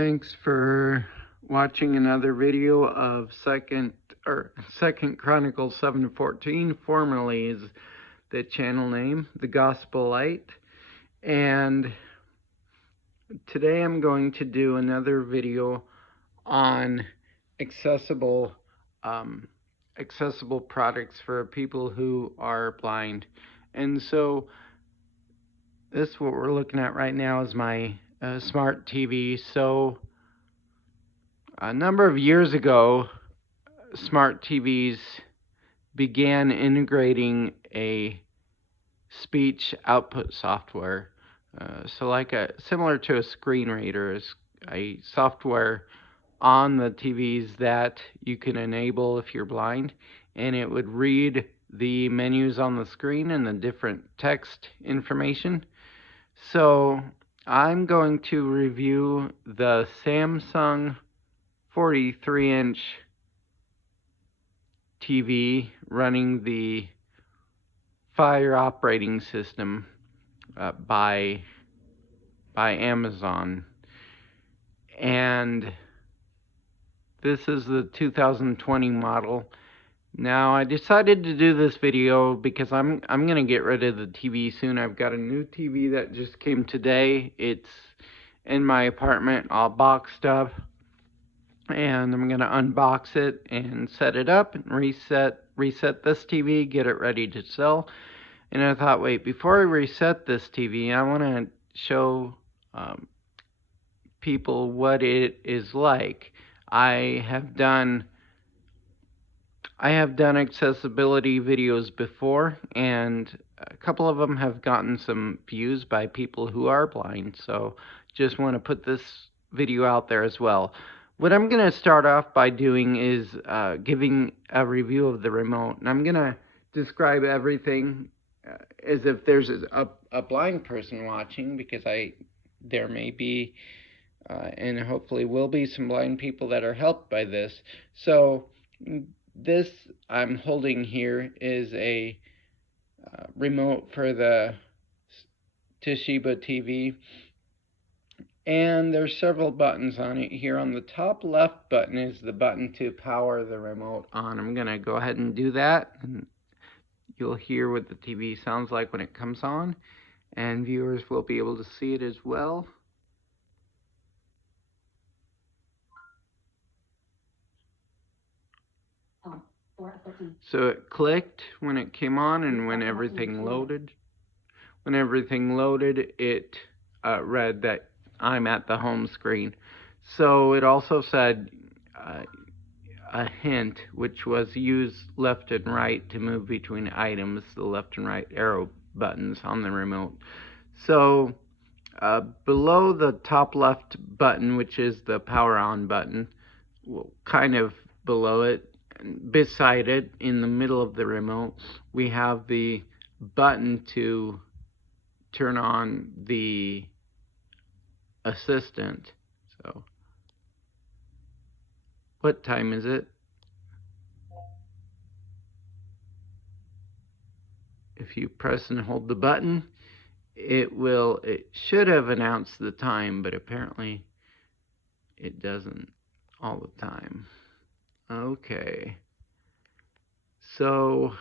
Thanks for watching another video of Second Chronicles 7:14, formerly is the channel name, The Gospel Light. And today I'm going to do another video on accessible products for people who are blind. And so this, what we're looking at right now, is my smart TV. So a number of years ago, smart TVs began integrating a speech output software. Similar to a screen reader, is a software on the TVs that you can enable if you're blind, and it would read the menus on the screen and the different text information. So I'm going to review the Samsung 43-inch TV running the Fire operating system by Amazon. And this is the 2020 model. Now, I decided to do this video because I'm going to get rid of the TV soon. I've got a new TV that just came today. It's in my apartment, all boxed up. And I'm going to unbox it and set it up and reset this TV, get it ready to sell. And I thought, wait, before I reset this TV, I want to show people what it is like. I have done accessibility videos before, and a couple of them have gotten some views by people who are blind. So just want to put this video out there as well. What I'm going to start off by doing is giving a review of the remote, and I'm going to describe everything as if there's a blind person watching, because there may be and hopefully will be some blind people that are helped by this. So this I'm holding here is a remote for the Toshiba TV. And there's several buttons on it here. On the top left button is the button to power the remote on. I'm going to go ahead and do that, and you'll hear what the TV sounds like when it comes on, and viewers will be able to see it as well. So it clicked when it came on, and when everything loaded, it read that I'm at the home screen. So it also said a hint, which was use left and right to move between items, the left and right arrow buttons on the remote. So below the top left button, which is the power on button, kind of below it, beside it, in the middle of the remote, we have the button to turn on the assistant. So, what time is it? If you press and hold the button, it should have announced the time, but apparently it doesn't all the time. Okay. So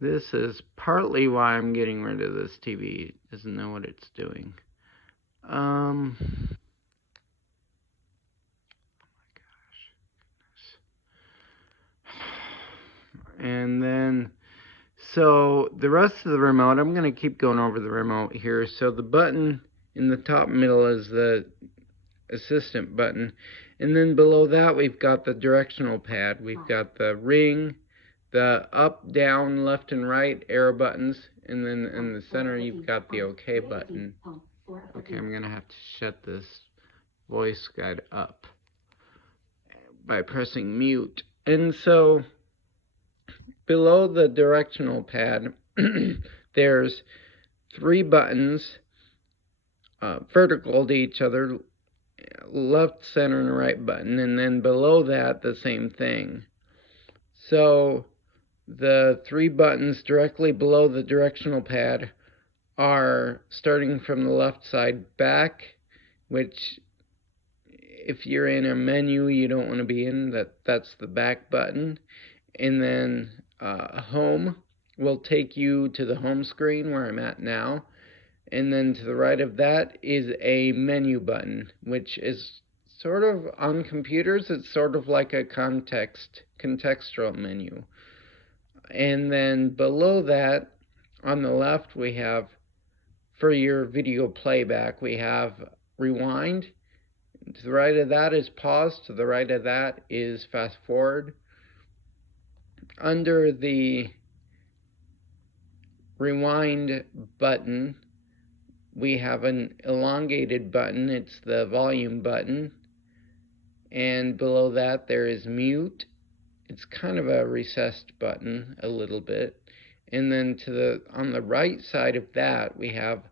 this is partly why I'm getting rid of this TV. It doesn't know what it's doing. Oh my gosh. And then, so the rest of the remote, I'm going to keep going over the remote here. So the button in the top middle is the assistant button. And then below that, we've got the directional pad. We've got the ring, the up, down, left, and right arrow buttons, and then in the center you've got the OK button. Okay, I'm gonna have to shut this voice guide up by pressing mute. And so below the directional pad, there's 3 buttons vertical to each other, left, center, and right button, and then below that the same thing. So the 3 buttons directly below the directional pad are starting from the left side back, which if you're in a menu you don't want to be in, that's the back button. And then home will take you to the home screen where I'm at now. And then to the right of that is a menu button, which is sort of, on computers, it's sort of like a contextual menu. And then below that, on the left, we have, for your video playback, we have rewind. To the right of that is pause. To the right of that is fast forward. Under the rewind button, we have an elongated button. It's the volume button. And below that there is mute. It's kind of a recessed button a little bit. And then on the right side of that we have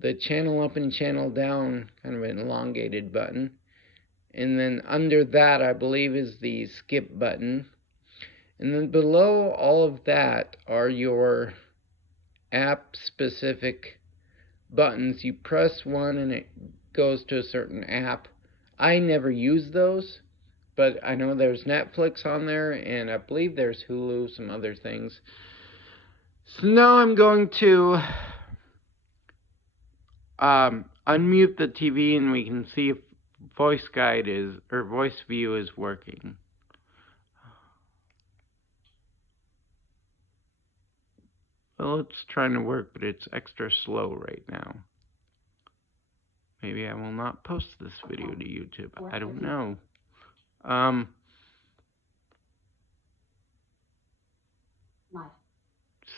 the channel up and channel down, kind of an elongated button. And then under that, I believe, is the skip button. And then below all of that are your app specific buttons. You press one and it goes to a certain app. I never use those, but I know there's Netflix on there, and I believe there's Hulu, some other things. So now I'm going to unmute the TV and we can see if voice guide is, or voice view is working. Well, it's trying to work, but it's extra slow right now. Maybe I will not post this video to YouTube. I don't know.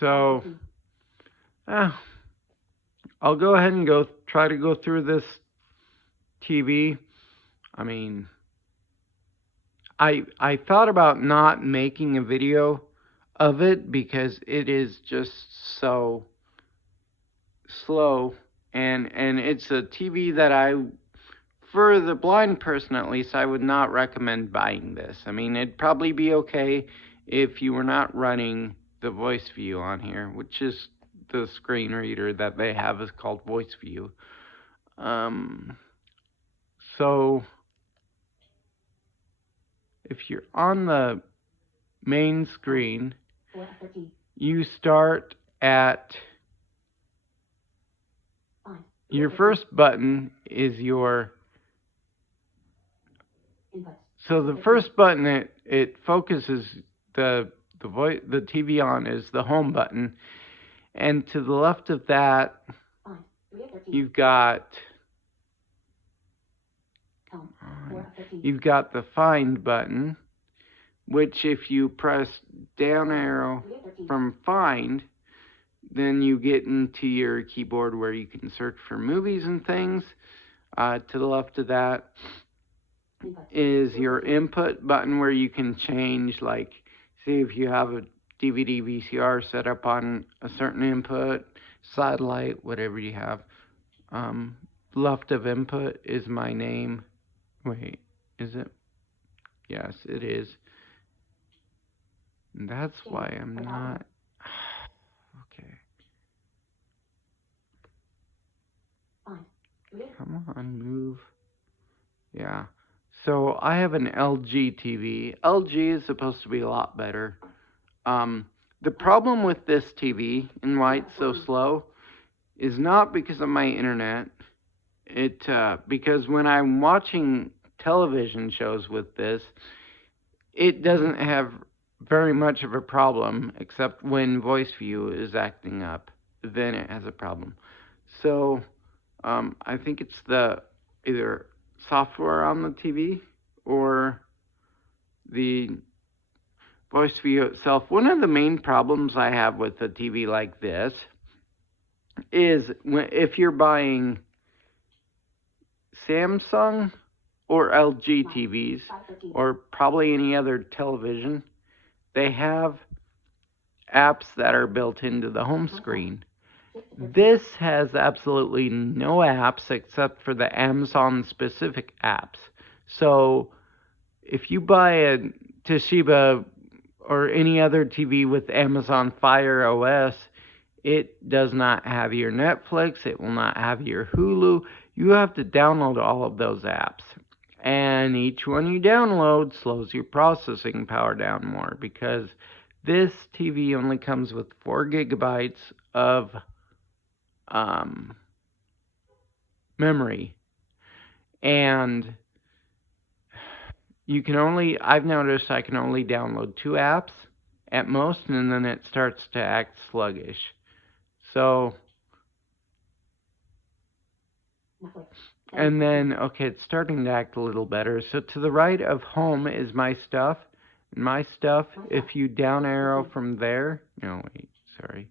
So, I'll go ahead and try to go through this TV. I mean, I thought about not making a video of it because it is just so slow, and it's a TV that for the blind person at least, I would not recommend buying this. I mean, it'd probably be okay if you were not running the voice view on here, which is the screen reader that they have is called voice view. So if you're on the main screen, you start at your first button is your so the first button it focuses the TV on is the home button, and to the left of that you've got the find button, which if you press down arrow from find, then you get into your keyboard where you can search for movies and things. To the left of that is your input button, where you can change, like, see if you have a DVD VCR set up on a certain input, satellite, whatever you have. Left of input is my name. Wait, is it? Yes, it is. That's why I'm not. Okay. Come on, move. Yeah. So I have an LG TV. LG is supposed to be a lot better. The problem with this TV and why it's so slow is not because of my internet. Because when I'm watching television shows with this, it doesn't have very much of a problem, except when voice view is acting up, then it has a problem. So I think it's the either software on the TV or the voice view itself. One of the main problems I have with a TV like this is if you're buying Samsung or LG TVs, or probably any other television, they have apps that are built into the home screen. This has absolutely no apps except for the Amazon specific apps. So if you buy a Toshiba or any other TV with Amazon Fire OS, It does not have your Netflix. It will not have your Hulu. You have to download all of those apps. And each one you download slows your processing power down more because this TV only comes with 4 gigabytes of memory. And I've noticed I can only download 2 apps at most, and then it starts to act sluggish. So, and then, okay, it's starting to act a little better. So to the right of home is my stuff. And my stuff, if you down arrow from there, no, wait, sorry.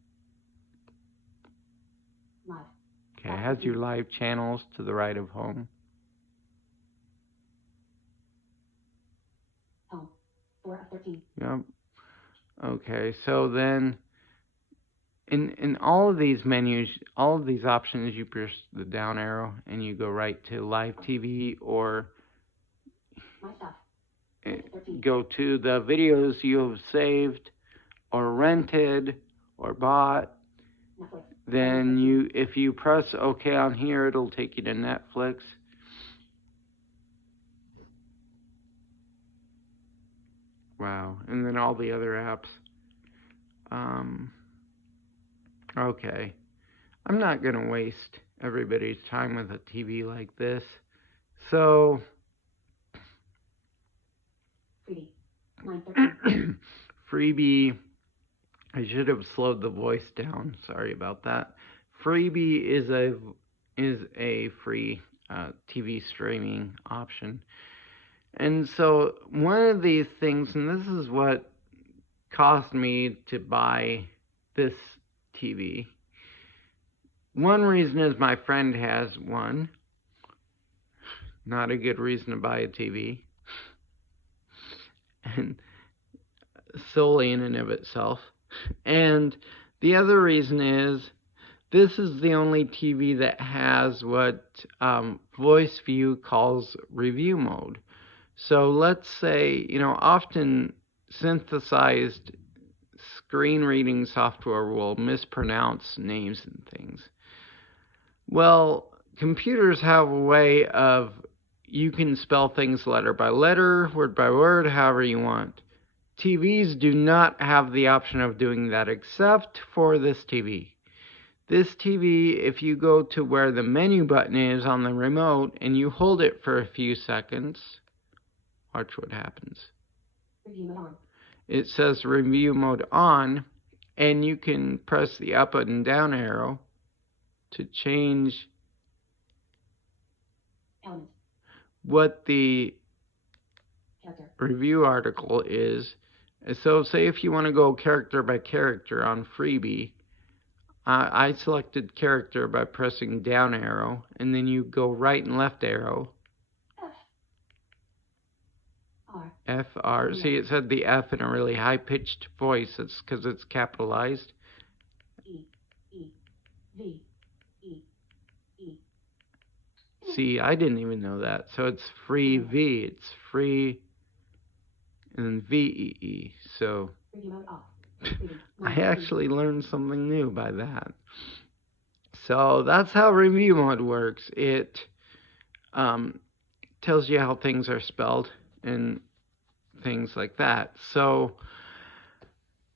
Okay, it has your live channels to the right of home. Home, 4 of 13. Yep. Okay, so then in all of these menus, all of these options, you press the down arrow and you go right to live TV or My stuff. go to the videos you have saved or rented or bought. Netflix. Then if you press OK on here, it'll take you to Netflix. Wow, and then all the other apps. Okay, I'm not gonna waste everybody's time with a TV like this. So, Freebie, I should have slowed the voice down. Sorry about that. Freebie is a free TV streaming option. And so one of these things, and this is what cost me to buy this TV. One reason is my friend has one. Not a good reason to buy a TV. And solely in and of itself. And the other reason is this is the only TV that has what VoiceView calls review mode. So let's say, often synthesized screen reading software will mispronounce names and things. Well, computers have a way of, you can spell things letter by letter, word by word, however you want. TVs do not have the option of doing that except for this TV. This TV, if you go to where the menu button is on the remote and you hold it for a few seconds, watch what happens. Review mode on. It says review mode on, and you can press the up and down arrow to change Element. what the Character. review article is. So say if you want to go character by character on Freebie, I selected character by pressing down arrow, and then you go right and left arrow. FR. See, it said the F in a really high-pitched voice. It's because it's capitalized. E, V, E, E. See, I didn't even know that. So it's free V. It's free and VEE. So I actually learned something new by that. So that's how review mode works. It tells you how things are spelled and things like that. So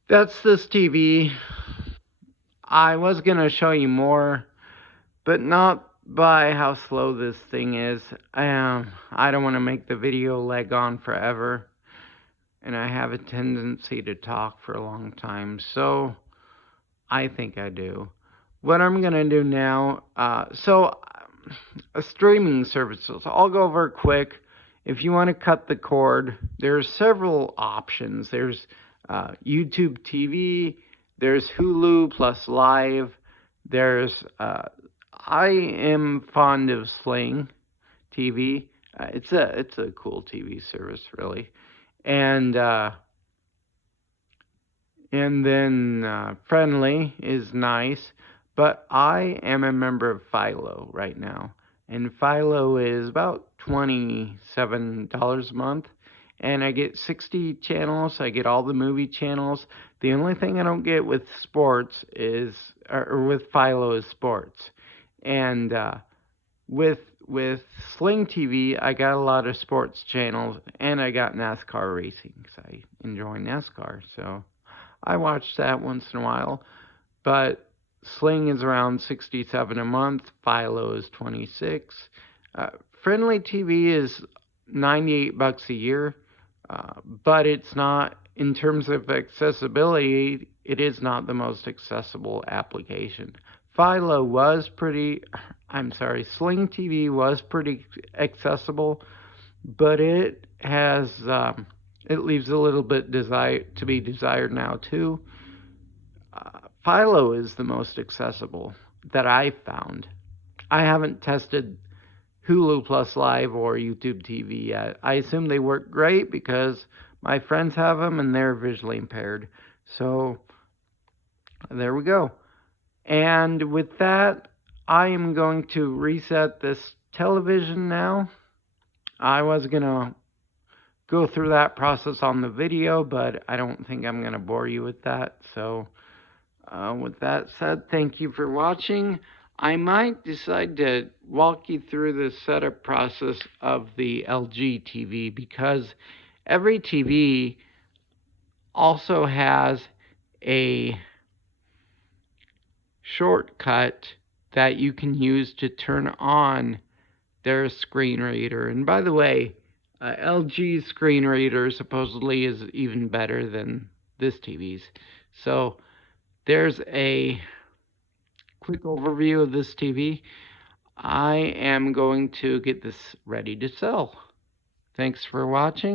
that's this TV. I was going to show you more, but not by how slow this thing is. I don't want to make the video lag on forever, and I have a tendency to talk for a long time, so I think I do. What I'm going to do now, streaming services, I'll go over quick. If you want to cut the cord, there's several options. There's YouTube TV, there's Hulu plus Live, there's I am fond of Sling TV. It's a cool TV service, really. And then Friendly is nice, but I am a member of Philo right now, and Philo is about $27 a month, and I get 60 channels. I get all the movie channels. The only thing I don't get with sports is, or with Philo, is sports. And with Sling TV, I got a lot of sports channels, and I got NASCAR racing because I enjoy NASCAR. So I watch that once in a while. But Sling is around $67 a month. Philo is $26. Friendly TV is $98 a year, but it's not, in terms of accessibility, it is not the most accessible application. Philo was pretty, Sling TV was pretty accessible, but it has, it leaves a little bit to be desired now too. Philo is the most accessible that I've found. I haven't tested Hulu Plus Live or YouTube TV yet. I assume they work great because my friends have them and they're visually impaired. So there we go. And with that, I am going to reset this television now. I was going to go through that process on the video, but I don't think I'm going to bore you with that. So with that said, thank you for watching. I might decide to walk you through the setup process of the LG TV, because every TV also has a shortcut that you can use to turn on their screen reader. And by the way, LG's screen reader supposedly is even better than this TV's. So there's a quick overview of this TV. I am going to get this ready to sell. Thanks for watching.